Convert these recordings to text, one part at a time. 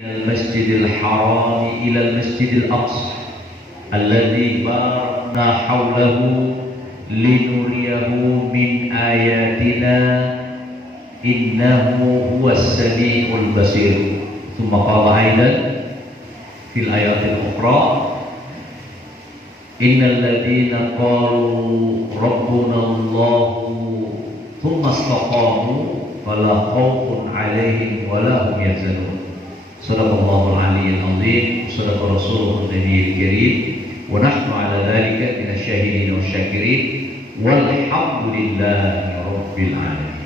المسجد الحرام إلى المسجد الأقصى الذي باركنا حوله لنريه من آياتنا إنه هو السميع البصير. ثم قال أيضا في الآيات الأخرى إن الذين قالوا ربنا الله ثم استقاموا فلا خوف عليهم ولا هم يحزنون. Sadaqallahul aliyyil azim, sadaqa rasulul nabiyil karim, wa nahnu ala dzalika minasyahidin wasyakirin walhamdulillahi rabbil alamin.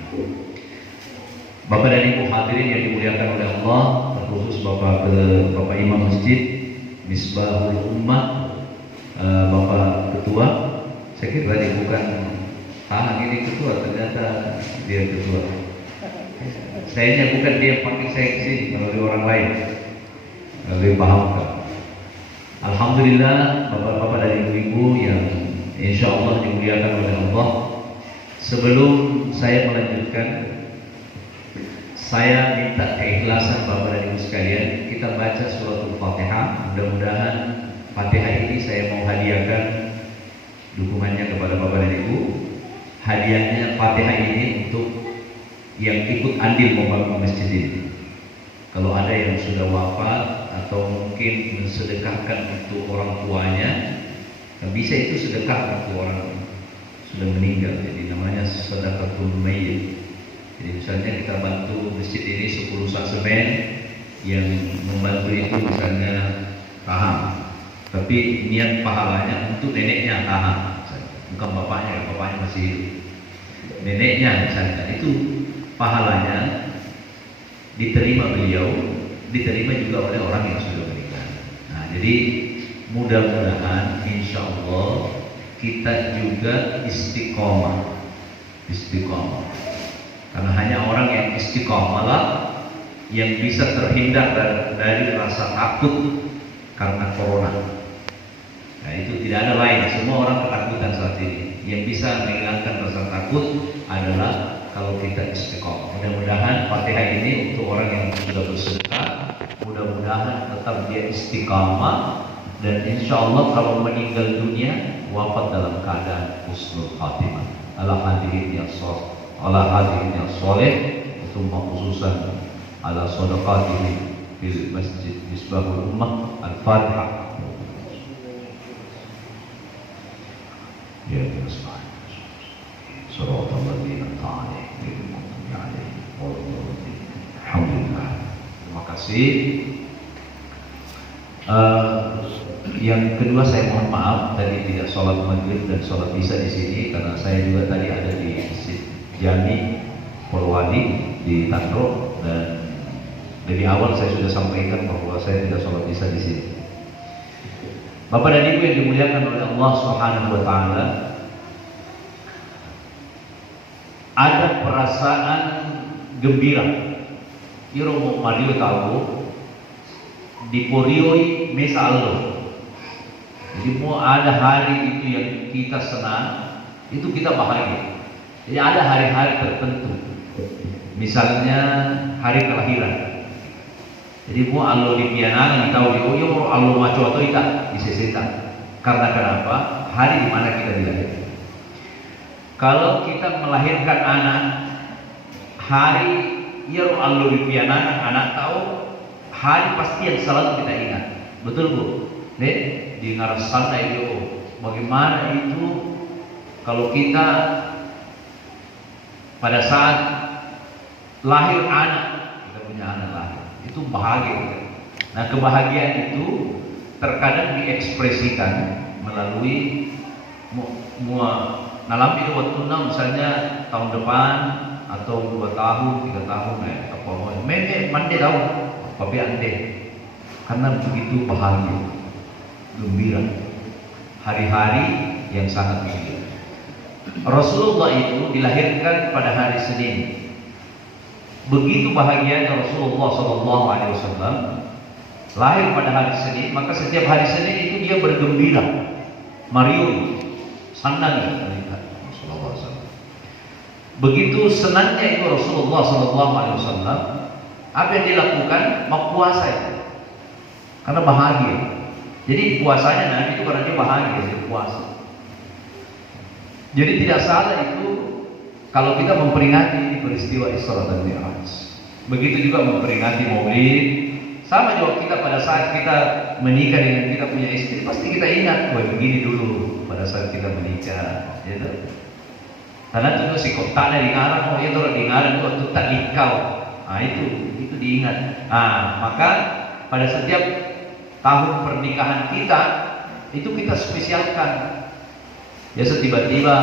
Bapak dan Ibu hadirin yang dimuliakan oleh Allah, terkhusus Bapak Imam Masjid Misbahul Ummah, Bapak Ketua. Saya kira tadi bukan ini ketua, ternyata dia ketua. Sayanya bukan dia panggil saya ke sini, kalau dia orang lain lebih paham kan. Alhamdulillah bapak-bapak dan ibu-ibu yang insya Allah dimuliakan oleh Allah. Sebelum saya melanjutkan, saya minta keikhlasan bapak dan ibu sekalian. Kita baca suratul Fatihah. Mudah-mudahan Fatihah ini saya mau hadiahkan dukungannya kepada bapak dan ibu. Hadiahnya Fatihah ini untuk yang ikut andil membangun masjid ini. Kalau ada yang sudah wafat atau mungkin mensedekahkan untuk orang tuanya, bisa itu sedekah untuk orang sudah meninggal. Jadi namanya sedekatul mayyit. Jadi misalnya kita bantu masjid ini 10 sak semen, yang membantu itu misalnya paham, tapi niat pahalanya untuk neneknya paham, bukan bapaknya masih hidup. Neneknya misalnya itu pahalanya diterima beliau, diterima juga oleh orang yang sudah meninggal. Nah, jadi mudah-mudahan insya Allah kita juga istiqomah. Karena hanya orang yang istiqomah lah yang bisa terhindar dari rasa takut karena corona. Nah, itu tidak ada lain. Semua orang ketakutan saat ini. Yang bisa menghilangkan rasa takut adalah kalau kita istiqomah. Mudah-mudahan Fatihah ini untuk orang yang sudah bersedekah, mudah-mudahan tetap dia istiqamah, dan insya Allah kalau meninggal dunia wafat dalam keadaan husnul khatimah. Ala hadirin yang soleh, thumma khususan ala sadaqatihi fil masjid Misbahul Ummah. Al-Fatihah. Ya Bismillah. Surah Al-Ladina Ta'ala. Alhamdulillah. Terima kasih. Yang kedua saya mohon maaf tadi tidak sholat maghrib dan sholat isya di sini karena saya juga tadi ada di Masjid Jami Polwadi di Tandro, dan dari awal saya sudah sampaikan bahwa saya tidak sholat isya di sini. Bapak dan Ibu yang dimuliakan oleh Allah Subhanahu wa taala, ada perasaan gembira. Iromo Mario tahu di Porioi Mesa Aldo. Jadi mau ada hari itu yang kita senang, itu kita bahagia. Jadi ada hari-hari tertentu. Misalnya hari kelahiran. Jadi mau Aldo di Pianana tahu di Oyo mau Aldo Maco atau Ita di Seseta. Karena kenapa? Hari di mana kita dilahirkan. Kalau kita melahirkan anak, hari Yaro allo di pianana, anak tahu hari pasti yang selalu kita ingat. Betul Bu? Nih di ngarasana itu bagaimana itu kalau kita pada saat lahir anak, kita punya anak lahir, itu bahagia. Nah, kebahagiaan itu terkadang diekspresikan melalui dalam itu waktu misalnya tahun depan atau 2 tahun, 3 tahun apa mau mande tahu tapi ande, karena begitu bahagia, gembira, hari-hari yang sangat gembira. Rasulullah itu dilahirkan pada hari Senin. Begitu bahagianya Rasulullah SAW lahir pada hari Senin, maka setiap hari Senin itu dia bergembira, Mario senang. Begitu senangnya itu Rasulullah SAW Apa yang dilakukan? Mau puasa itu. Karena bahagia. Jadi puasanya Nabi itu karena dia bahagia, dia puasa. Jadi tidak salah itu kalau kita memperingati peristiwa Isra dan Mi'raj. Begitu juga memperingati Maulid. Sama juga kita pada saat kita menikah dengan kita punya istri, pasti kita ingat, wah begini dulu pada saat kita menikah, gitu. Karena itu si kota dari ngarang, oh itu di ngarang itu tak likau, nah itu diingat. Nah maka pada setiap tahun pernikahan kita itu kita spesialkan. Ya tiba-tiba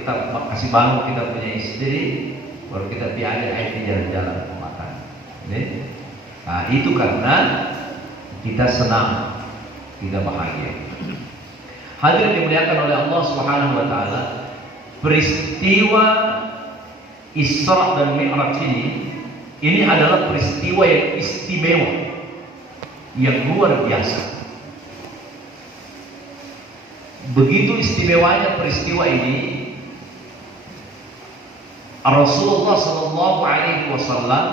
kita kasih bangun kita punya istri, baru kita diajak di jalan-jalan makan. Nah itu karena kita senang, kita bahagia. Hadirin dimuliakan oleh Allah Subhanahu wa taala, peristiwa Isra dan Mi'raj ini adalah peristiwa yang istimewa, yang luar biasa. Begitu istimewanya peristiwa ini, Rasulullah sallallahu alaihi wasallam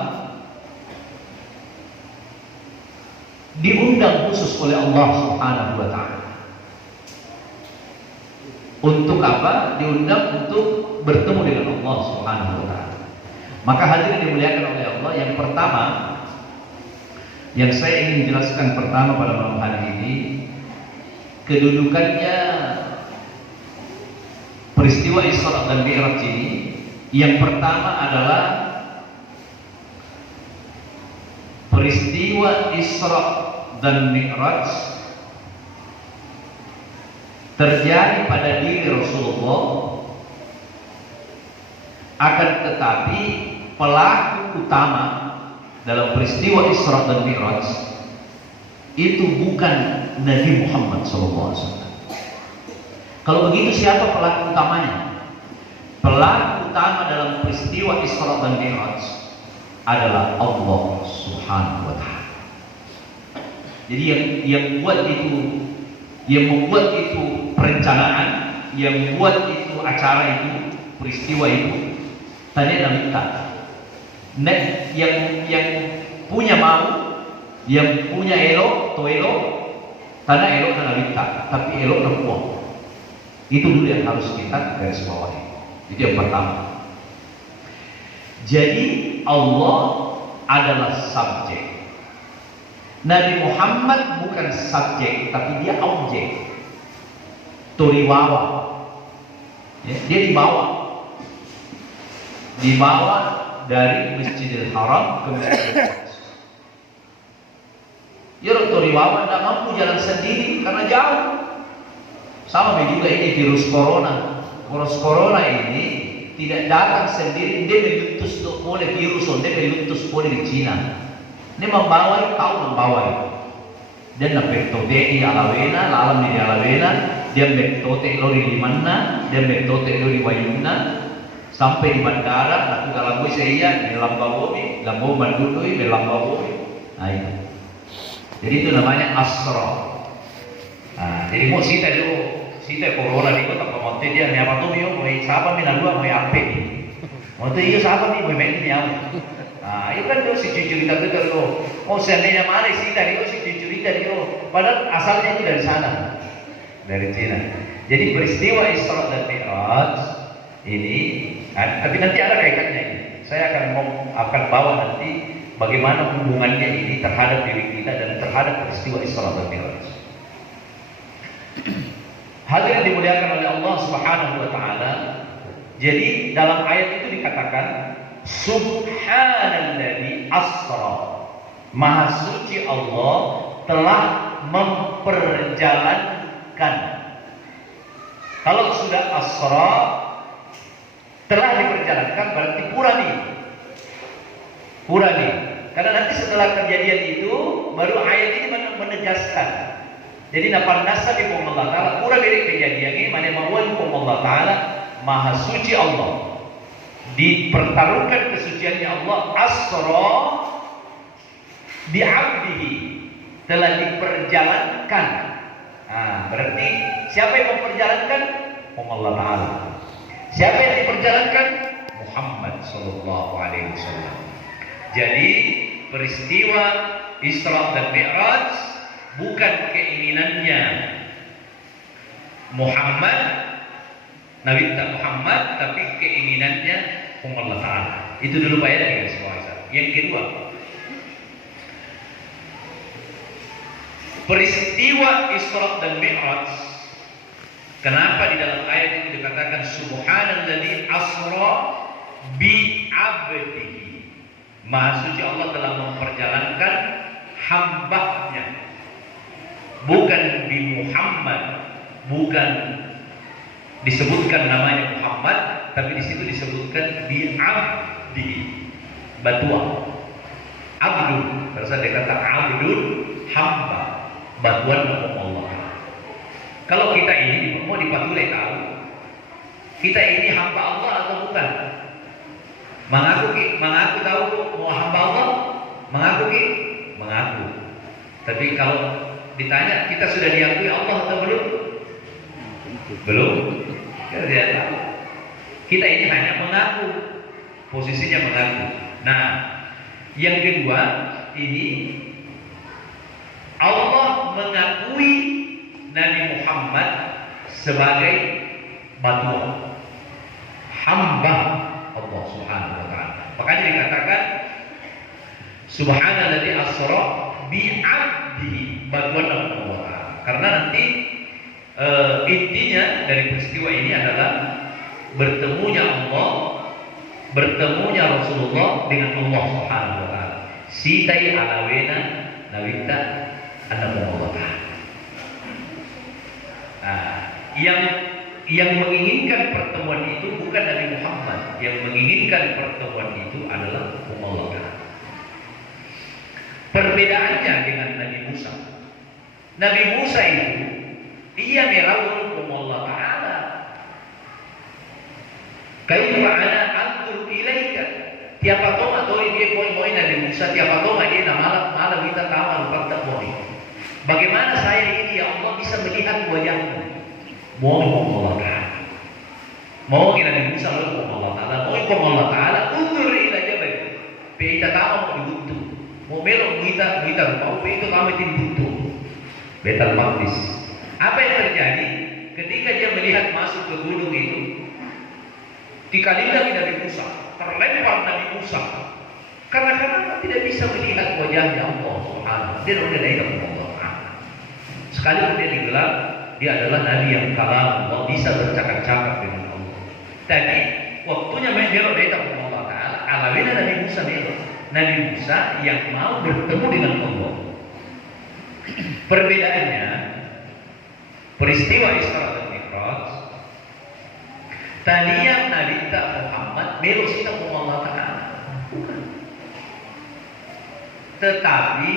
diundang khusus oleh Allah Subhanahu wa taala. Untuk apa? Diundang untuk bertemu dengan Allah Subhanahu wa taala. Maka hadirin dimuliakan oleh Allah, yang pertama yang saya ingin jelaskan pertama pada malam hari ini, kedudukannya peristiwa Isra dan Mi'raj ini. Yang pertama adalah peristiwa Isra dan Mi'raj terjadi pada diri Rasulullah, akan tetapi pelaku utama dalam peristiwa Isra dan Mi'raj itu bukan Nabi Muhammad SAW. Kalau begitu siapa pelaku utamanya? Pelaku utama dalam peristiwa Isra dan Mi'raj adalah Allah Subhanahu wa taala. Jadi yang membuat itu perencanaan, yang membuat itu acara itu, peristiwa itu, tadi minta. Yang punya mau, yang punya elok, karena elok karena minta, tapi elok dan puang. Itu dulu yang harus kita garis bawahi. Itu yang pertama. Jadi Allah adalah subjek. Nabi Muhammad bukan subjek, tapi dia objek. Toriwawa. Ya, dia dibawa dari Masjidil Haram ke Masjidil Aqsa. Ya, Toriwawa tidak mampu jalan sendiri karena jauh. Sama juga ini virus corona. Virus corona ini tidak datang sendiri, dia diutus oleh virus, dia diutus oleh Cina. Ini membawa, tahu membawa. Dia nakpetote di Alawena, lalam di Alawena, dia nakpetote lo di mana, dia nakpetote lo di Wayuna, sampai di bandara, nak galangui saya di Lambawomi, Lambawo Mandului, di Lambawomi. Nah itu. Jadi itu namanya Asra. Nah, jadi mau sita corona di kota pemonte dia ni apa tu yo, mau siapa minalua mau apa ni? Mau tu iyo siapa ni mau main ni apa? Ah, itu kan tu si cerita tu kalau, oh seandainya mana sita dia si cerita dia, padahal asalnya itu dari sana, dari Cina. Jadi peristiwa Isra dan Mi'raj ini, tapi nanti ada kaitannya ini. Saya akan bawa nanti bagaimana hubungannya ini terhadap diri kita dan terhadap peristiwa Isra dan Mi'raj. Hadirin dimuliakan oleh Allah Subhanahu wa taala. Jadi dalam ayat itu dikatakan Subhanalladzi asra. Maha suci Allah telah memperjalankan. Kalau sudah asra telah diperjalankan berarti purani. Karena nanti setelah kejadian itu baru ayat ini menegaskan. Jadi nafar nasa di Allah Ta'ala pura dari kejadian ini mana mawan Allah Ta'ala maha suci Allah, dipertaruhkan kesuciannya Allah. Asra bi'abdihi, telah diperjalankan. Nah, berarti siapa yang memperjalankan? Allah Ta'ala. Siapa yang diperjalankan? Muhammad sallallahu alaihi wasallam. Jadi peristiwa Isra dan Mi'raj bukan keinginannya Muhammad, Nabi Muhammad, tapi keinginannya Allah Ta'ala. Itu dulu Pak ya, yang kedua, peristiwa Isra dan Mi'raj, kenapa di dalam ayat ini dikatakan Subhanalladzi asra bi 'abdihi, Maha suci Allah telah memperjalankan hambanya, bukan bi Muhammad, bukan disebutkan namanya Muhammad, tapi di situ disebutkan bi 'abdihi, batuan, abdul, kalau saya kata abdul, hamba, batuan Allah. Kalau kita ini mau dipatulai tahu, kita ini hamba Allah atau bukan? Mengaku tahu mau hamba Allah, mengaku. Tapi kalau ditanya kita sudah diakui Allah atau belum? Belum. Kita tidak tahu. Kita ini hanya mengaku, posisinya mengaku. Nah, yang kedua ini Allah mengakui Nabi Muhammad sebagai batuan, hamba Allah Subhanahu wa Ta'ala. Makanya dikatakan Subhanalladzi asra bi 'abdihi, batuan Allah. Karena nanti intinya dari peristiwa ini adalah bertemunya Allah, bertemunya Rasulullah dengan Allah Subhanahu wa Ta'ala. Sitai alawena nawita annabawa. Yang menginginkan pertemuan itu bukan Nabi Muhammad, yang menginginkan pertemuan itu adalah Allah. Perbedaannya dengan Nabi Musa. Nabi Musa itu dia merawat Allah Ta'ala. Kaifa ana anzur ilaika. Tiapa toma tori dia poin-poin Nabi Musa, tiapa toma dia malam kita tahu fakta poin. Bagaimana saya ini ya Allah bisa melihat wajahmu? Mohon Allah Ta'ala. Mohon Nabi Musa lalu Allah Ta'ala. Mohon Allah Ta'ala undur ila jabal. Peita tahu mau dibutuh. Mau melok kita mau peita kami dibutuh. Betal Maqdis. Apa yang terjadi ketika dia melihat masuk ke gunung itu? Dikalilah Nabi Musa, terlempar Nabi Musa. Karena tidak bisa melihat wajahnya Allah Subhanahu. Dia sudah datang Allah Ta'ala. Sekalipun dia digelar, dia adalah Nabi yang kalam Allah, bisa bercakap-cakap dengan Allah. Tadi waktunya main belok datang Allah Ta'ala. Alawina Nabi Musa belok. Nabi Musa yang mau bertemu dengan Allah. Perbedaannya peristiwa Isra dan Mi'raj, tadinya Nabi Muhammad belok kita Allah Ta'ala. Bukan. Tetapi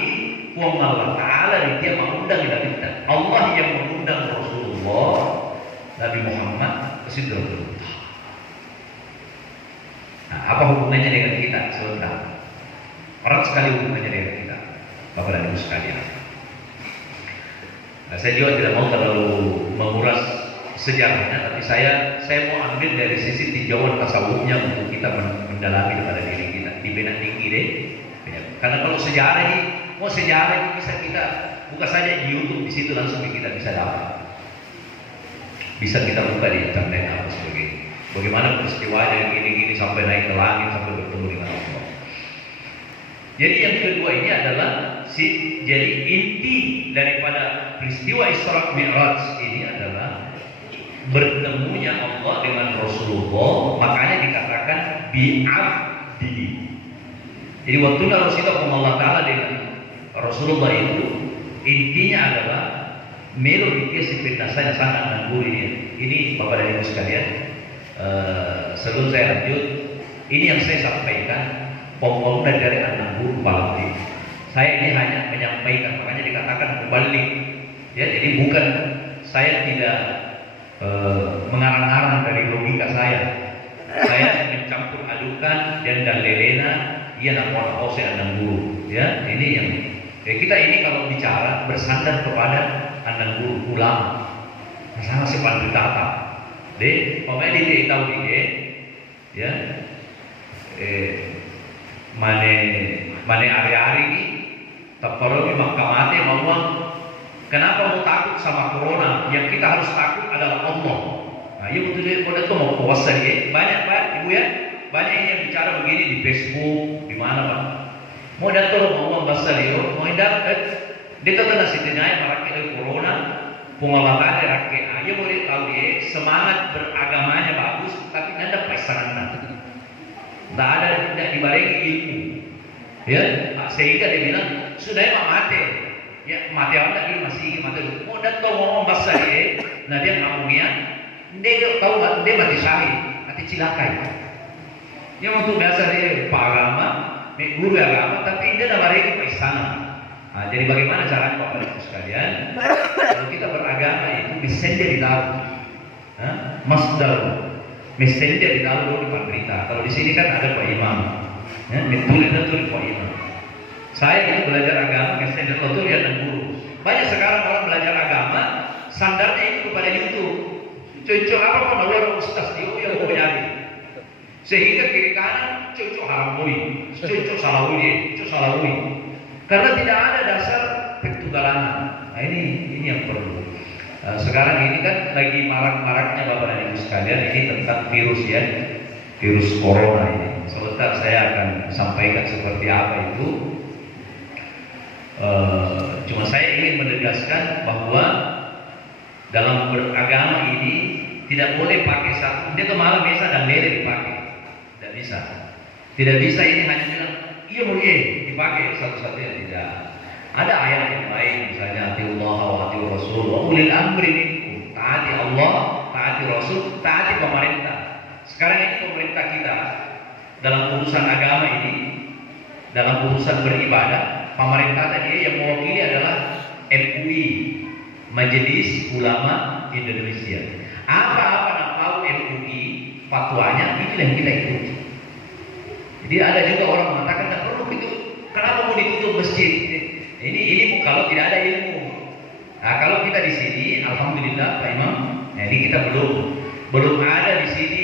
Allah Ta'ala dia mengundang kita. Allah yang mengundang Rasulullah Nabi Muhammad ke Sidratul Muntaha. Nah, apa hubungannya dengan kita? Sebentar. Erat sekali hubungannya dengan kita, Bapak dan Ibu sekalian. Nah, saya juga tidak mau terlalu menguras sejarahnya, tapi saya mau ambil dari sisi tinjauan tasawufnya untuk kita mendalami kepada diri kita di benak tinggi deh. Karena kalau sejarah ini bisa kita buka saja di YouTube, di situ langsung kita bisa dapat. Bisa kita buka di internet apa sebagainya. Bagaimana peristiwanya gini-gini sampai naik ke langit sampai bertemu dengan Allah. Jadi yang kedua ini adalah jadi inti daripada peristiwa Isra Mi'raj ini adalah bertemunya Allah dengan Rasulullah, makanya dikatakan bi'abdihi. Jadi waktu Rasulullah Allah Ta'ala dengan Rasulullah itu intinya adalah melodi seperti saya sangat nanggur ini. Ini Bapak dan Ibu sekalian, sebelum saya lanjut, ini yang saya sampaikan pokoknya dari An-Nanggur Palati. Saya ini hanya menyampaikan, makanya dikatakan kembali. Ya, jadi bukan saya tidak mengarang-arang dari logika saya. Saya mencampur adukan dan dalilena, ia nak ose An-Nanggur. Ya, ini yang kita ini kalau bicara bersandar kepada An-Nanggur ulama. Sama si Pandu Tata. Pemain dia tahu dia, ya. Mane Mana hari-hari ini terpenuhi makamate mau. Kenapa mau takut sama corona? Yang kita harus takut adalah Allah. Nah, iya betul dia pada tuh mau puasa dia. Banyak Pak, Ibu ya. Banyak ini yang bicara begini di Facebook, di mana Pak? Mau datang mau bahasa dia, mau dapat. Dia tahu nasi tenai marakil corona, pengobatan rakyat. Ayo boleh tahu dia semangat beragamanya bagus, tapi nanda pasangan. Tak ada tidak dibarengi ilmu. Ya, sehingga dia bilang sudah emang mati. Ya, mati awak dia masih mati. Mau datang ngomong bahasa dia, nah dia ngomongnya, dia tahu dia mati syahid, mati cilakai. Yang untuk biasa dia pak agama, guru agama, tapi dia dah barengi ke istana. Nah, jadi bagaimana caranya Bapak Ibu sekalian? Kalau kita beragama itu messenger di dalam, masdar, messenger di dalam di berita. Kalau di sini kan ada Pak Imam, betul Pak Imam. Saya itu belajar agama, messenger betul ya dan guru. Banyak sekarang orang belajar agama, sandarnya itu kepada YouTube. Cocok apa pun orang ustaz dia yang mau nyari. Sehingga kiri kanan cocok haramui, cocok salawui. Karena tidak ada dasar ketunggalan. Nah ini yang perlu. Sekarang ini kan lagi marak-maraknya Bapak dan Ibu sekalian ini tentang virus ya, virus corona ini. Sebentar saya akan sampaikan seperti apa itu. Cuma saya ingin menegaskan bahwa dalam beragama ini tidak boleh pakai satu. Dia kemarin biasa dan lele dipakai, tidak bisa. Tidak bisa ini hanya bilang iya boleh dipakai satu-satunya tidak. Ada ayat yang lain misalnya ati Allah wa ati Rasul wa ulil amri minkum. Taati Allah, taati Rasul, taati pemerintah. Sekarang ini pemerintah kita dalam urusan agama ini, dalam urusan beribadah, pemerintah tadi yang mewakili adalah MUI, Majelis Ulama Indonesia. Apa-apa nak tahu MUI fatwanya itu yang kita ikuti. Jadi ada juga orang mengatakan tak perlu itu, kenapa mau ditutup masjid? Ini kalau tidak ada ilmu. Nah, kalau kita di sini, alhamdulillah Pak Imam, nah ini kita belum ada di sini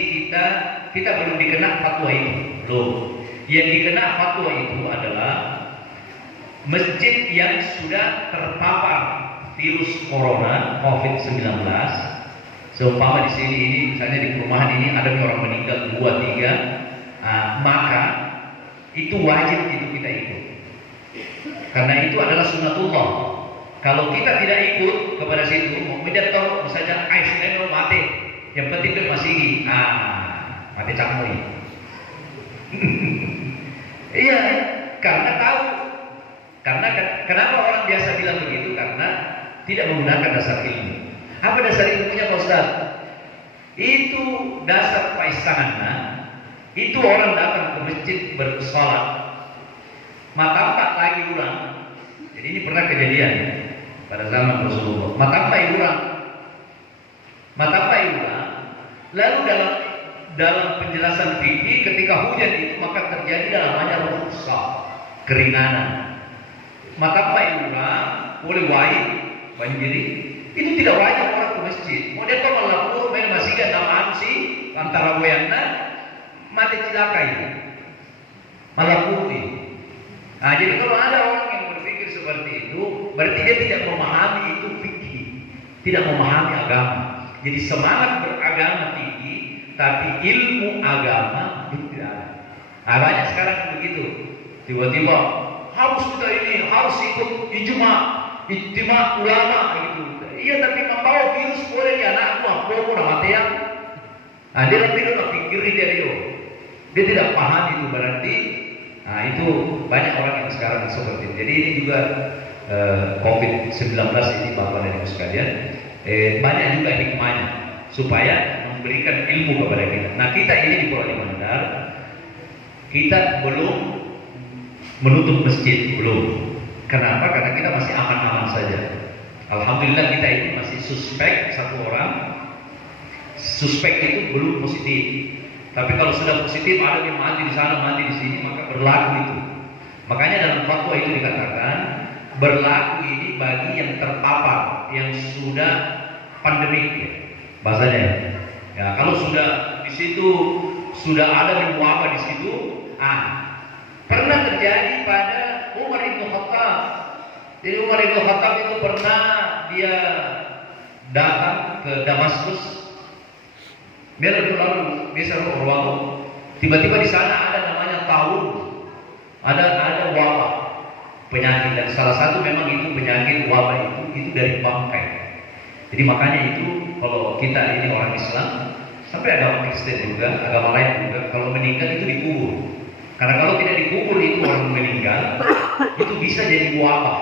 kita belum dikena fatwa itu, belum. Yang dikena fatwa itu adalah masjid yang sudah terpapar virus corona COVID-19. Seumpama di sini ini, misalnya di perumahan ini ada orang meninggal 2-3, maka itu wajib itu kita ikut. Karena itu adalah sunnatullah. Kalau kita tidak ikut kepada situ, tidak tahu misalnya Aisyah mati, yang penting dia masih mati cakmui. Iya, karena tahu. Karena kenapa orang biasa bilang begitu? Karena tidak menggunakan dasar ilmu. Apa dasar ilmunya Pak Ustaz? Itu dasar paisangannya. Itu orang datang ke masjid bersolat. Matampak lagi orang. Jadi ini pernah kejadian pada zaman Rasulullah. Matampak orang. Lalu dalam penjelasan fikih ketika hujan itu maka terjadi namanya rukhsah, keringanan. Matampak orang boleh wajib banjiri. Itu tidak wajib orang ke masjid. Mau dia tahu melapor main masih kan namaan sih antara wayana mati cilakai. Malapur ini. Nah, jadi kalau ada orang yang berpikir seperti itu, berarti dia tidak memahami itu fikih, tidak memahami agama. Jadi semangat beragama tinggi, tapi ilmu agama itu tidak ada. Nah, banyak sekarang begitu. Tiba-tiba harus kita ini, harus ikut ijma ulama gitu. Iya, tapi membawa virus boleh di anakmu, aku mati ya. Nah, dia tidak pikir dia tidak paham itu berarti. Nah, itu banyak orang yang sekarang seperti itu. Jadi ini juga COVID-19 ini Bapak dan Ibu sekalian, banyak juga hikmahnya supaya memberikan ilmu kepada kita. Nah, kita ini di Pulau Mandar, kita belum menutup masjid, belum. Kenapa? Karena kita masih aman-aman saja. Alhamdulillah kita ini masih suspek satu orang. Suspek itu belum positif. Tapi kalau sudah positif ada yang mati di sana, mati di sini, maka berlaku itu. Makanya dalam fatwa itu dikatakan berlaku ini bagi yang terpapar, yang sudah pandemik, ya, bahasanya. Ya, kalau sudah di situ sudah ada yang wabah di situ, Pernah terjadi pada Umar bin Khattab. Jadi Umar bin Khattab itu pernah dia datang ke Damaskus. Dia lalu biasa berlalu. Tiba-tiba di sana ada namanya taun, ada wabah penyakit, dan salah satu memang itu penyakit wabah itu dari bangkai. Jadi makanya itu kalau kita ini orang Islam, sampai agama Kristen juga, agama lain juga, kalau meninggal itu dikubur. Karena kalau tidak dikubur itu orang meninggal, itu bisa jadi wabah.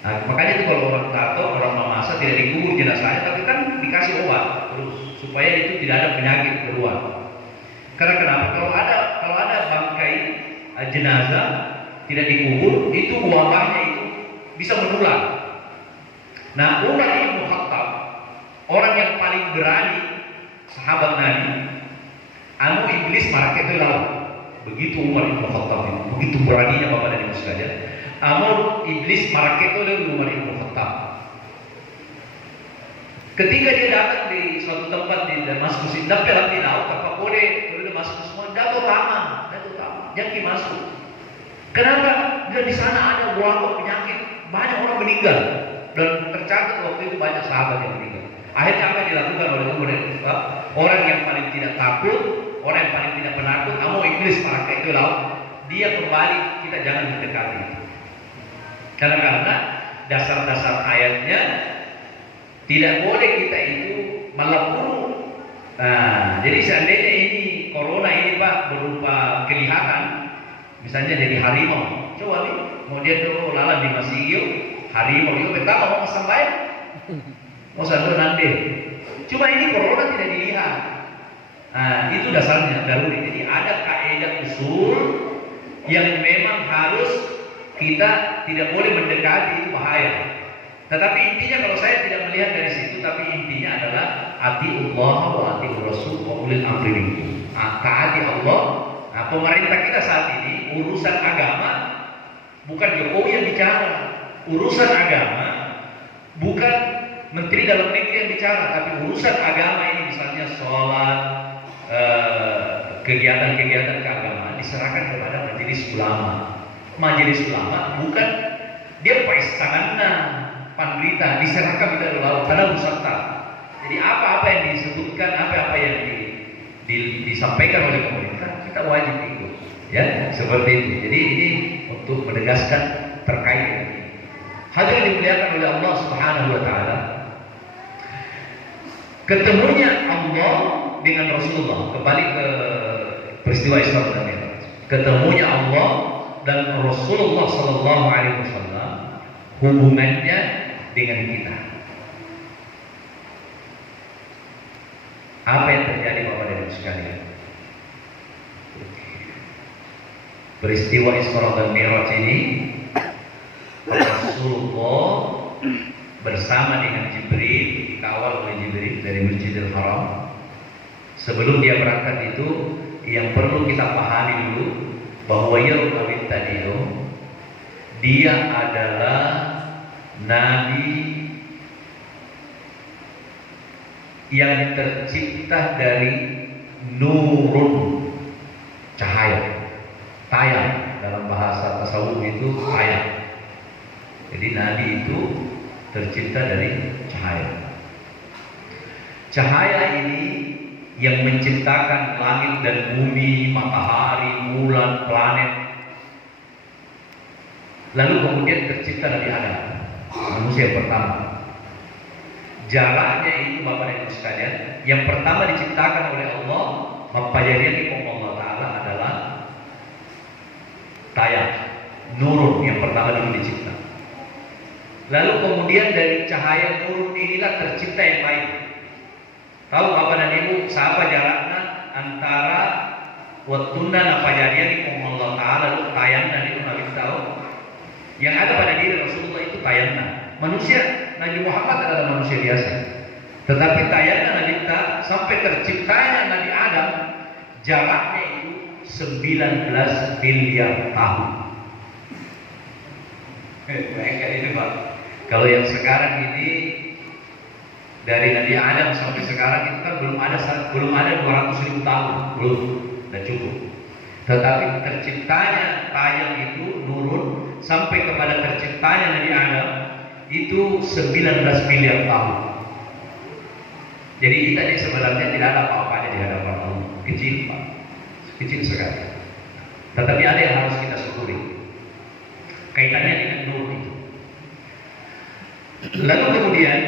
Nah, makanya itu kalau orang tato, orang memasak tidak dikubur jenazahnya, tapi kan dikasih obat terus supaya itu tidak ada penyakit keluar. Karena kenapa? Kalau ada bangkai jenazah tidak dikubur, itu wabahnya itu bisa menular. Nah, Umar bin Khattab, orang yang paling berani, sahabat Nabi, anu iblis marak itu lalu. Begitu Umar bin Khattab itu, begitu beraninya Bapak dan Ibu sekalian. Anu iblis marak itu lalu Umar bin Khattab. Ketika dia datang di suatu tempat di Damaskus, tidak tahu apa boleh masuk semua, dato taman, jangan masuk. Kenapa? Bila di sana ada wabah penyakit, banyak orang meninggal, dan tercatat waktu itu banyak sahabat yang meninggal. Akhirnya apa yang dilakukan oleh Umar? Orang yang paling tidak takut, orang yang paling tidak penakut, kamu iblis pakai itu laut, dia kembali, kita jangan mendekati. Karena dasar-dasar ayatnya tidak boleh kita itu melebur. Nah, jadi seandainya ini corona ini Pak berupa kelihatan, misalnya jadi harimau, coba nih, kemudian tuh lalat di Masigio, harimau itu betapa mau sampai, mau sampai nanti. Cuma ini corona tidak dilihat. Nah, itu dasarnya daruri. Jadi ada kaidah usul yang memang harus kita tidak boleh mendekati, itu bahaya. Tetapi intinya kalau saya tidak melihat dari situ, tapi intinya adalah atiullah wa atiur rasul wa ulil amri minkum. Taati Allah. Nah, pemerintah kita saat ini urusan agama bukan Jokowi yang bicara. Urusan agama bukan Menteri Dalam Negeri yang bicara, tapi urusan agama ini misalnya sholat, kegiatan-kegiatan keagamaan diserahkan kepada majelis ulama. Majelis ulama bukan dia paistanganna panberita diserahkan kepada ulama pada nusantara. Jadi apa-apa yang disebutkan, apa-apa yang disampaikan oleh pemerintah kita wajib ikut, ya seperti itu. Jadi ini untuk menegaskan terkait dengan ini. Hadirin dimuliakan oleh Allah Subhanahu Wa Taala. Ketemunya Allah dengan Rasulullah, kembali ke peristiwa Isra dan Mi'raj. Ketemunya Allah dan Rasulullah Sallallahu Alaihi Wasallam, hubungannya dengan kita. Apa yang terjadi Bapak dan Ibu sekalian? Peristiwa Isra dan Mi'raj ini, Rasulullah bersama dengan Jibril, dikawal oleh Jibril dari Masjidil Haram. Sebelum dia berangkat itu, yang perlu kita pahami dulu bahwa Yaumul Tadiyo, dia adalah Nabi yang tercipta dari nurun, cahaya, tayang. Dalam bahasa tasawuf itu tayang. Jadi Nabi itu tercipta dari cahaya. Cahaya ini yang menciptakan langit dan bumi, matahari, bulan, planet. Lalu kemudian tercipta Nabi Adam, manusia pertama. Jaraknya itu Bapak dan Ibu sekalian, yang pertama diciptakan oleh Allah, mempelajari Allah Ta'ala adalah tayang, nurun yang pertama dulu dicipta. Lalu kemudian dari cahaya nurun inilah tercipta yang lain. Tahu Bapak dan Ibu siapa jaraknya antara wattuna napajarian Allah Ta'ala lalu tayangna itu Nabi tahu? Yang ada pada diri Rasulullah itu tayangna. Manusia, Nabi Muhammad adalah manusia biasa. Tetapi tayangna Nabi sampai terciptanya Nabi Adam, jaraknya itu 19 miliar tahun. Bayangkan itu Pak. Kalau yang sekarang ini dari Nabi Adam sampai sekarang itu kan belum ada 200.000 tahun, belum, sudah cukup. Tetapi terciptanya tayang itu nurun sampai kepada terciptanya Nabi Adam itu 19 miliar tahun. Jadi kita ini sebenarnya tidak ada apa-apanya di hadapan Allah. Kecil Pak, kecil sekali. Tetapi ada yang harus kita syukuri. Kaitannya dengan nur itu. Lalu kemudian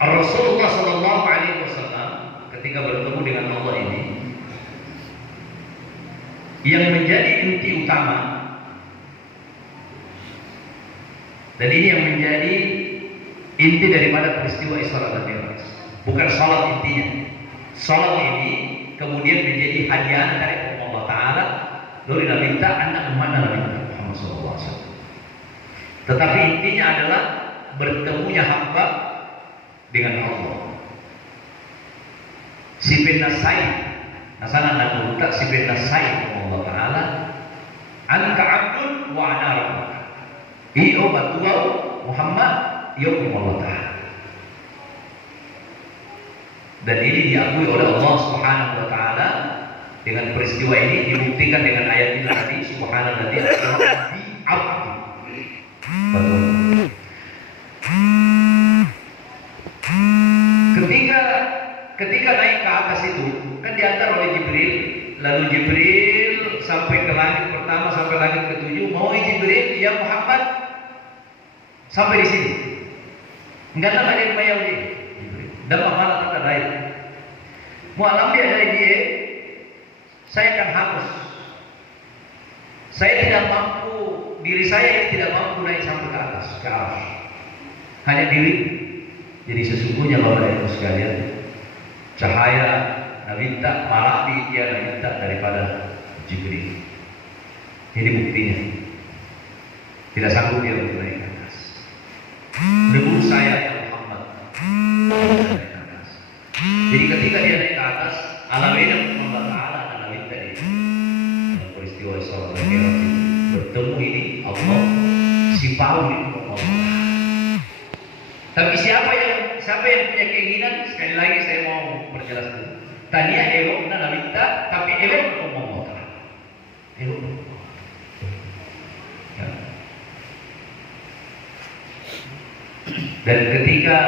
Rasulullah Sallallahu Alaihi Wasallam ketika bertemu dengan Allah ini, yang menjadi inti utama, dan ini yang menjadi inti daripada peristiwa Isra dan Mi'raj. Bukan salat intinya. Salat ini kemudian menjadi hadiah dari Allah Ta'ala. Lalu minta anak mana Nabi Muhammad SAW. Tetapi intinya adalah bertemunya hamba dengan Allah. Si penasai, nasana nabuta si penasai Allah Ta'ala. Anta abdun wa ana rabbuka. Iyo batuau Muhammad, iyo Allah Ta'ala. Dan ini diakui oleh Allah Subhanahu wa Ta'ala. Dengan peristiwa ini dibuktikan dengan ayat ini tadi, subhanalladzi asra bi 'abdi. Betul. Ketika naik ke atas itu kan diantar oleh Jibril, lalu Jibril sampai ke langit pertama sampai langit ke-7. Mau Jibril, ya Muhammad, sampai di sini. Enggak ada yang bayar ini. Dan mana tak ada. Mau alam dia dari dia, saya akan hapus. Saya tidak mampu, diri saya ini tidak mampu naik sampai ke atas, ke atas. Hanya diri. Jadi sesungguhnya Bapak Ibu sekalian, cahaya Nabi tak malapi dia Nabi tak daripada Jibril. Ini buktinya. Tidak sanggup dia untuk naik ke atas. Lebur saya ya Muhammad. Naik ke atas. Jadi ketika dia naik ke atas, alamnya Allah Ta'ala dan Nabi tadi dalam peristiwa Isra dan Mi'raj bertemu ini Allah si Paul itu Allah. Tapi siapa yang punya keinginan, sekali lagi saya mau perjelas dulu. Tania elok na Nabi tapi elok Allah Ta'ala. Elok. Ya. Dan ketika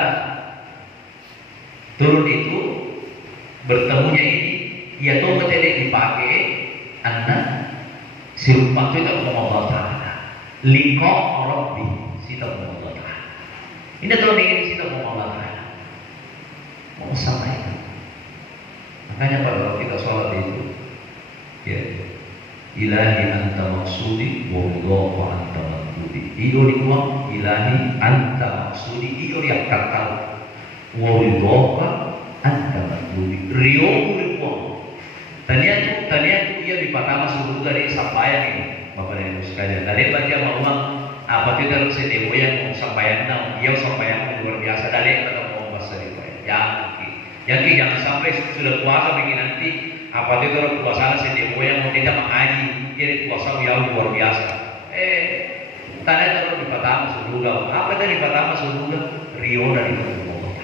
turun itu bertemunya ini, ya tuh betul dipakai anak si waktu itu Allah Ta'ala. Liqa Rabbi si Allah Ta'ala. Ini kalau ingin kita mau Allah Ta'ala, mau sama itu. Makanya pada kita sholat itu, ya, Ilahi anta maksudi, wa anta maksudi. Iyo dikuang, Ilahi anta maksudi, iyo yang kakal, wa anta maksudi. Rio dikuang. Tanya tu ia di pertama suruh dari sampaian ini, Bapak dan Ibu sekalian. Tadi baca mau apa itu harus saya yang mau sampaikan, dia sampaikan luar biasa dari kata mau bahasa itu. Yang jangan sampai sudah puasa bikin nanti apa itu kalau puasa saya yang mau tidak mengaji, jadi puasa yang luar biasa. Tanya terus di pertama surga, apa tadi pertama surga? Rio dari Allah.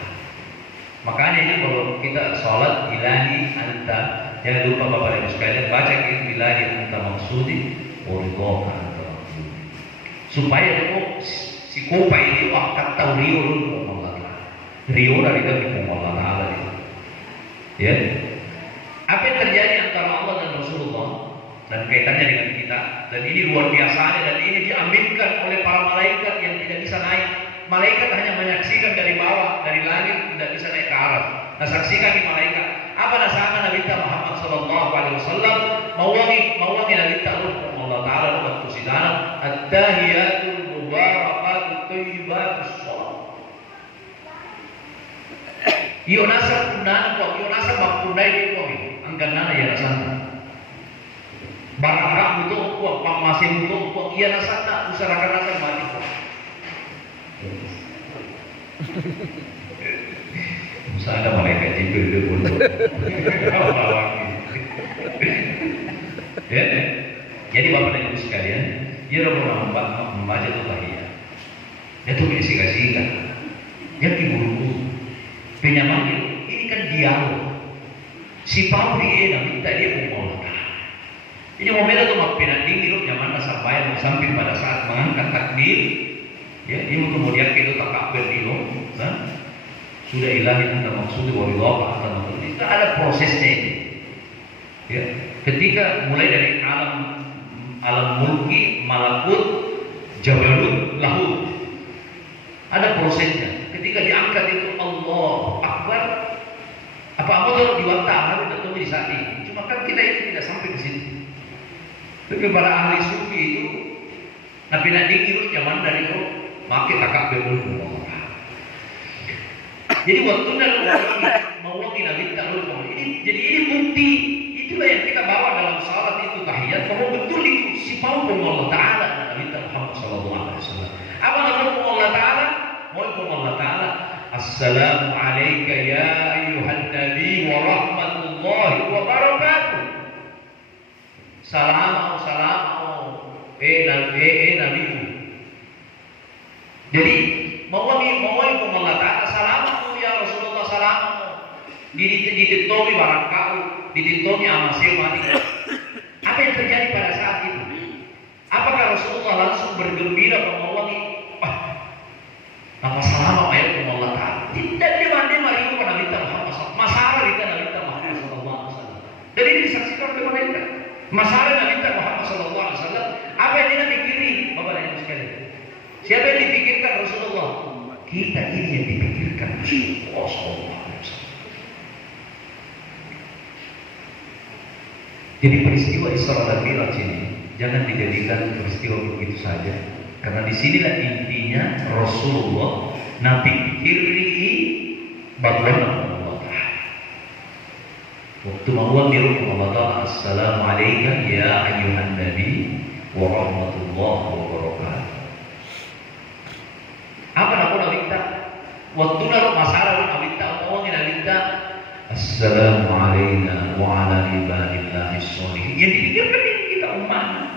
Makanya ini kalau kita sholat ilahi anta, jangan lupa Bapak Ibu sekalian baca itu ilahi anta maksudi, wa supaya itu si kopa ini akan tahu Rio dulu Allah. Rio dari itu Allah Ta'ala. Ya. Apa yang terjadi antara Allah dan Rasulullah dan kaitannya dengan kita, dan ini luar biasa dan ini diaminkan oleh para malaikat yang tidak bisa naik. Malaikat hanya menyaksikan dari bawah, dari langit, tidak bisa naik ke atas. Nah, saksikan di malaikat. Apa nasama Nabi Muhammad Sallallahu Alaihi Wasallam mawangi Nabi Allah Ta'ala waktu sidana at-tahiyatul mubarakatut thayyibatus shalah. Iyo nasa kunana ko, iyo nasa mapunay ko anggan na ya nasa. Barakah itu ko, pamasin itu ko, iya nasa na usarakan mati ko. Sana malaikat itu pun. Ya. Jadi Bapak dan Ibu sekalian, dia membaca tahiyat. Dia tuh disingkat-singkat. Dia diburu-buru. Penyaman ini kan dialog. Si Pauli minta dia mau Jadi momen itu makin dingin zaman sampai sampai pada saat mengangkat takbir, ya, ini kemudian itu takbir itu, kan? Sudah ilahi anta maksud wa ridha anta maksud. Itu ada prosesnya ini. Ya, ketika mulai dari alam mulki, malakut, jabarut, lahut, ada prosesnya. Ketika diangkat itu Allah Akbar, apa-apa kalau diwakta harus ketemu di saat ini. Cuma kan kita ini tidak sampai ke situ. Tapi para ahli sufi itu, nabi dingin zaman dari itu, makin takabur dulu. Jadi waktu mewakili nabi taala ini, jadi ini bukti. Itulah yang kita bawa dalam salat itu tahiyat. Kalau betul itu sifat Allah Taala Nabi Muhammad Sallallahu Alaihi Wasallam. Apa nama Allah Taala? Mau Allah Taala. Assalamu alayka ya ayyuhan nabi wa rahmatullahi wa barakatuh. Salam nabi. Jadi mau Allah Taala salamu ya Rasulullah salamu. Ditintomi barang kau, ditintomi amasir mati. Apa yang terjadi pada saat itu? Apakah Rasulullah langsung bergembira memohon apa salam ayat Allah Taala? Tidak, dia mari kepada Nabi Muhammad SAW. Masalah di Nabi Muhammad SAW. Dan ini disaksikan oleh mereka. Masalah Nabi Muhammad SAW. Apa yang dia pikiri? Bapak dan Ibu sekalian. Siapa yang dipikirkan Rasulullah? Kita ini yang dipikirkan Rasulullah. Jadi peristiwa Isra dan Mi'raj ini jangan dijadikan peristiwa begitu saja, karena disinilah intinya Rasulullah nabi kiri bagaimana Allah Taala. Waktu mau diruh Allah Taala, Assalamualaikum ya ayyuhan nabi wa rahmatullahi wa barakatuh. Apa nak nabi kita? Waktu naruh masalah nabi kita, ngomongin nabi kita. Assalamualaikum wa ala ibadillahi sholihin. Yang dipikirkan ini kita umat.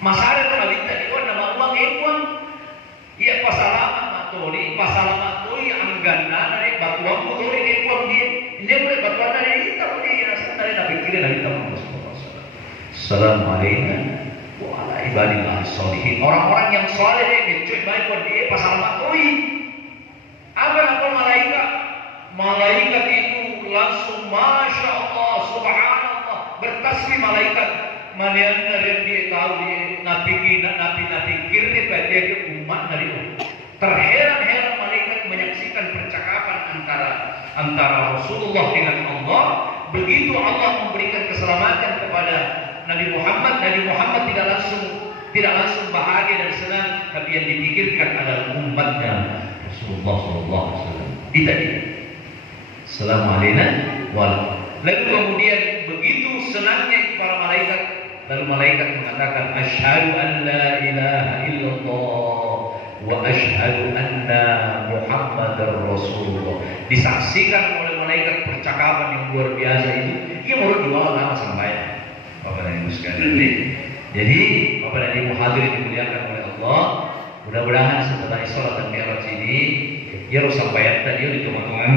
Masalah kalau kita itu nama uang ekwan. Ya pasalamat maturi anggana dari batuan maturi ekwan dia. Ini boleh batuan dari kita boleh rasa dari nabi kita dari Muhammad SAW. Assalamualaikum wa ala ibadillahi sholihin. Orang-orang yang soleh ini cuy baik buat dia pasalamat maturi. Apa nama malaikat? Malaikat itu langsung Masya Allah Subhanallah bertasbih malaikat. Mana yang dia tahu dia nabi kirni pada umat dari itu. Terheran-heran malaikat menyaksikan percakapan antara Rasulullah dengan Allah. Begitu Allah memberikan keselamatan kepada Nabi Muhammad tidak langsung bahagia dan senang, tapi yang dipikirkan adalah umatnya Rasulullah SAW. Tidak. Assalamualaikum warahmatullahi. Lalu kemudian begitu senangnya para malaikat, lalu malaikat mengatakan asyhadu an la ilaha illallah wa asyhadu anna Muhammadar Rasulullah. Disaksikan oleh malaikat percakapan yang luar biasa itu. Ia baru dibawa lama sampai Bapak dan Ibu sekalian. Jadi Bapak dan Ibu hadirin dimuliakan oleh Allah. Mudah-mudahan setelah Isra dan Mi'raj ini dia harus sampai tadi di tengah-tengah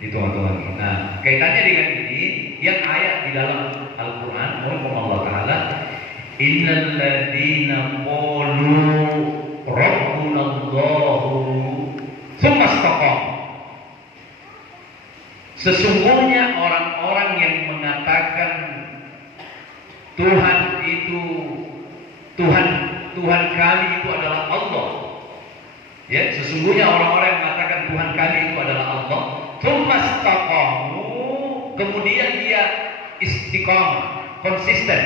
di tengah-tengah. Nah, kaitannya dengan ini yang ayat di dalam Al-Quran oleh Allah Taala, innal ladzina qalu rabbunallahu tsumma istaqamu. Sesungguhnya orang-orang yang mengatakan Tuhan kami itu adalah Allah. Ya, sesungguhnya orang-orang yang mengatakan Tuhan kami itu adalah Allah, tsumastaqamu, kemudian dia istiqamah, konsisten.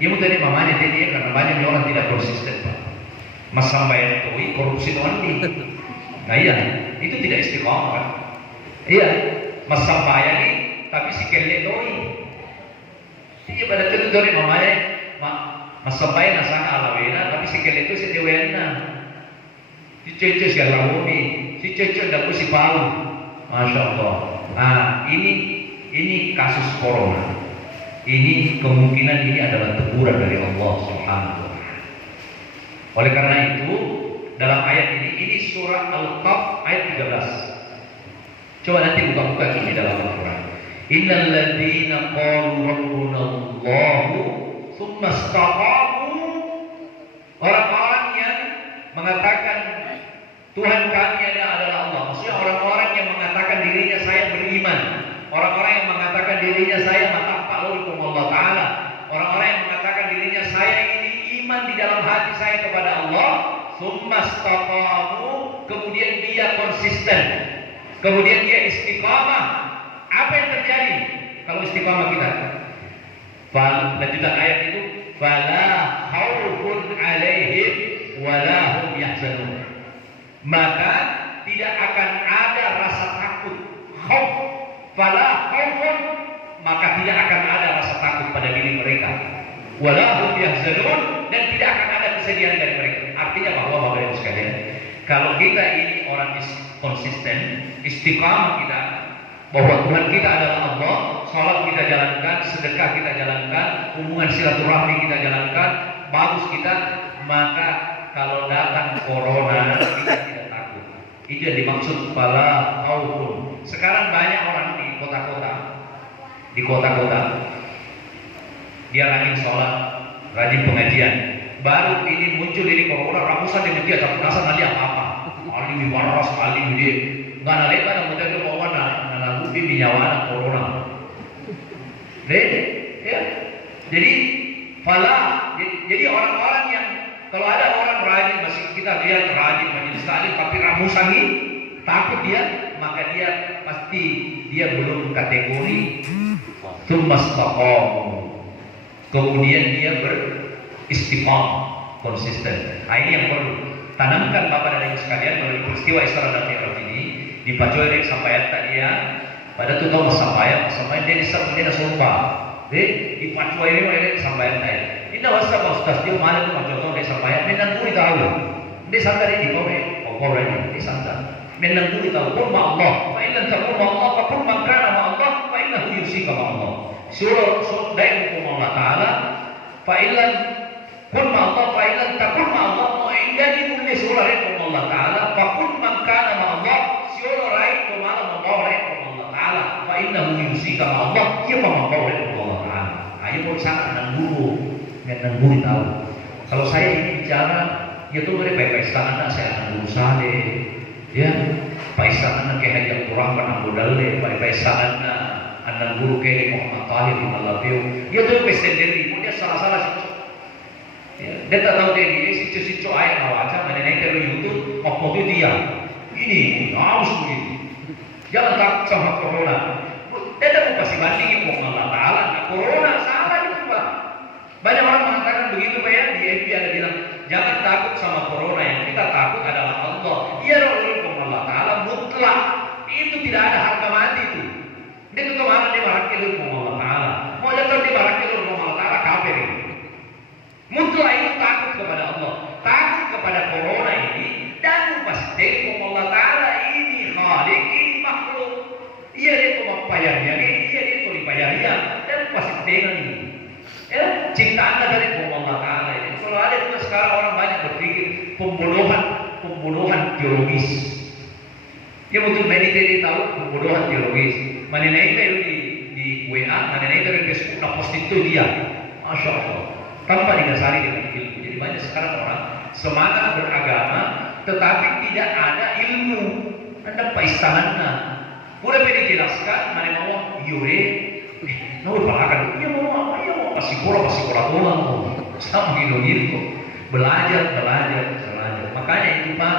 Ya mungkin mamanya dia karena banyak orang tidak konsisten, Pak. Mas sampai itu korupsi doang. Nah iya, itu tidak istiqamah, Pak. Iya, mas sampai ini tapi si kelle doi. Iya pada itu dari mamanya, mas sampai nasang alawena tapi si kelle itu si dewena. Si cece segala bumi, si cece dapat si palu, masya Allah. Nah ini kasus corona. Ini kemungkinan ini adalah teguran dari Allah Subhanahu wa Ta'ala. Oleh karena itu dalam ayat ini surah Al-Qaf ayat 13. Coba nanti buka-buka ini dalam Al-Quran. Innal ladzina qalu rabbuna Allahu tsumma istaqamu, orang-orang yang mengatakan Tuhan kami adalah Allah. Maksudnya orang-orang yang mengatakan dirinya saya beriman, orang-orang yang mengatakan dirinya saya mata'alukum Allah Ta'ala, orang-orang yang mengatakan dirinya saya ini iman di dalam hati saya kepada Allah. Tsumma istaqamu, kemudian dia konsisten, kemudian dia istiqamah. Apa yang terjadi kalau istiqamah kita? Lanjutan ayat itu, fala khaufun 'alaihim wala hum yahzanun. Maka tidak akan ada rasa takut. Khauf, fala khaufun, maka tidak akan ada rasa takut pada diri mereka. Wala hum yahzanun, dan tidak akan ada kesedihan dari mereka. Artinya bahwa Bapak Ibu sekalian, kalau kita ini orang konsisten, istiqamah kita, bahwa Tuhan kita adalah Allah, sholat kita jalankan, sedekah kita jalankan, hubungan silaturahmi kita jalankan, bagus kita, maka kalau datang corona kita tidak takut. Itu yang dimaksud fala khaufun. Sekarang banyak orang di kota-kota, dia rajin sholat, rajin pengajian. Baru ini muncul ini corona, ratusan di masjid, tak merasa nanti apa-apa. Alim di waras, alim di nggak nalek kan, mudah itu bawa nanarupi minyawana corona. Ya. Jadi jadi orang-orang yang kalau ada orang rajin, masih kita lihat rajin majelis taklim tapi ramusangi, takut dia, maka dia pasti dia belum kategori tsumastaqamu. Kemudian dia beristiqamah, konsisten. Nah, ini yang perlu tanamkan Bapak dan Ibu sekalian melalui peristiwa Isra dan Mi'raj ini. Di Pacoy sampai tadi ya, pada tu tahu sampai dia disebutnya sumpah. Di Pacoy ini sampai tadi. Ini wasa ustaz dia malah tu macam dia sampai menang pun tahu. Dia sampai di kau ini, dia sampai menang pun tahu pun Allah. Fa illam takun Allah fa kun man kana ma Allah fa innahu yusika ma Allah. Surah dari hukum Allah Taala. Fa illam kun ma Allah fa illam takun ma Allah. Jadi mulai surah hukum Allah Taala. Fa kun man kana ma Allah. Surah itu malah membawa hukum Allah Taala. Fa innahu yusika ma Allah. Ia membawa hukum Allah Taala. Ayo pun sangat menang guru tahu. Kalau saya ini bicara, ya tuh dari Pak Istana saya akan berusaha deh, ya. Pak Istana kayak Haji Kurang kan modal deh, Pak Istana anak guru kayak Muhammad Tahir di Malabio, ya tuh sendiri, pun dia salah-salah sih. Ya, dia tak tahu dia situ ayat baca, mana naik dari YouTube, waktu itu dia, ini harus begitu, jangan takut sama corona. Dia tak mau kasih bandingin Allah Taala, corona salah itu Pak. Banyak orang mengatakan begitu Pak ya, di FB ada bilang jangan takut sama corona, yang kita takut adalah Allah. Iya hukum Allah Taala mutlak, itu tidak ada harga mati itu. Dia tuh kemana dia marakil hukum Allah Taala, mau jatuh dia marakil hukum Allah Taala kafir ini. Mutlak itu takut kepada Allah, takut kepada corona ini, dan pasti hukum Allah Taala ini khalik, ini makhluk. Iya dia tuh mempayarnya, iya dia tuh dipayarnya, dan pasti dengan ini. Ya, ciptaan dari Allah Taala ini. Kalau ada juga sekarang orang banyak berpikir pembunuhan teologis. Ya betul, mana dia tahu pembunuhan teologis. Mana itu di WA, mana itu di Facebook, nah post itu dia. Masya Allah. Tanpa didasari dengan ilmu. Jadi banyak sekarang orang semangat beragama, tetapi tidak ada ilmu. Anda paistangannya. Udah beri jelaskan, mana mau yure, nawi palakan. Iya mau apa? Iya mau pasti kurang doang. Sama gitu. Belajar. Makanya itu Pak,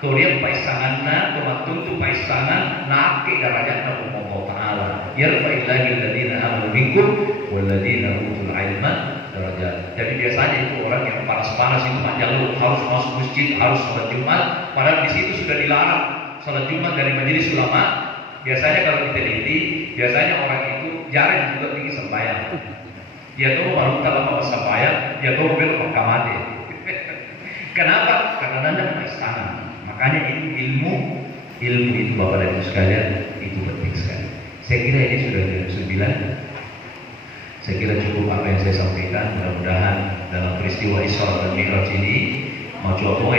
Torian paistanganna, tumatun paistangan, nake darajatna Allah Taala. Yarfa'il lagi alladziina aamanu minkum walladziina utul ilma darajat. Jadi biasanya itu orang yang panas-panas itu panjang harus masuk masjid, harus sholat Jumat, padahal di situ sudah dilarang sholat Jumat dari majelis ulama. Biasanya kalau diteliti, biasanya orang itu jarang juga tinggi sembahyang. Dia tuh baru kalau mau sembahyang, dia tuh belum kamade. Kenapa? Karena ada istana. Makanya itu ilmu itu Bapak dan Ibu sekalian itu penting sekali. Saya kira ini sudah jam 9. Saya kira cukup apa yang saya sampaikan. Mudah-mudahan dalam peristiwa Isra dan Mi'raj ini mau coba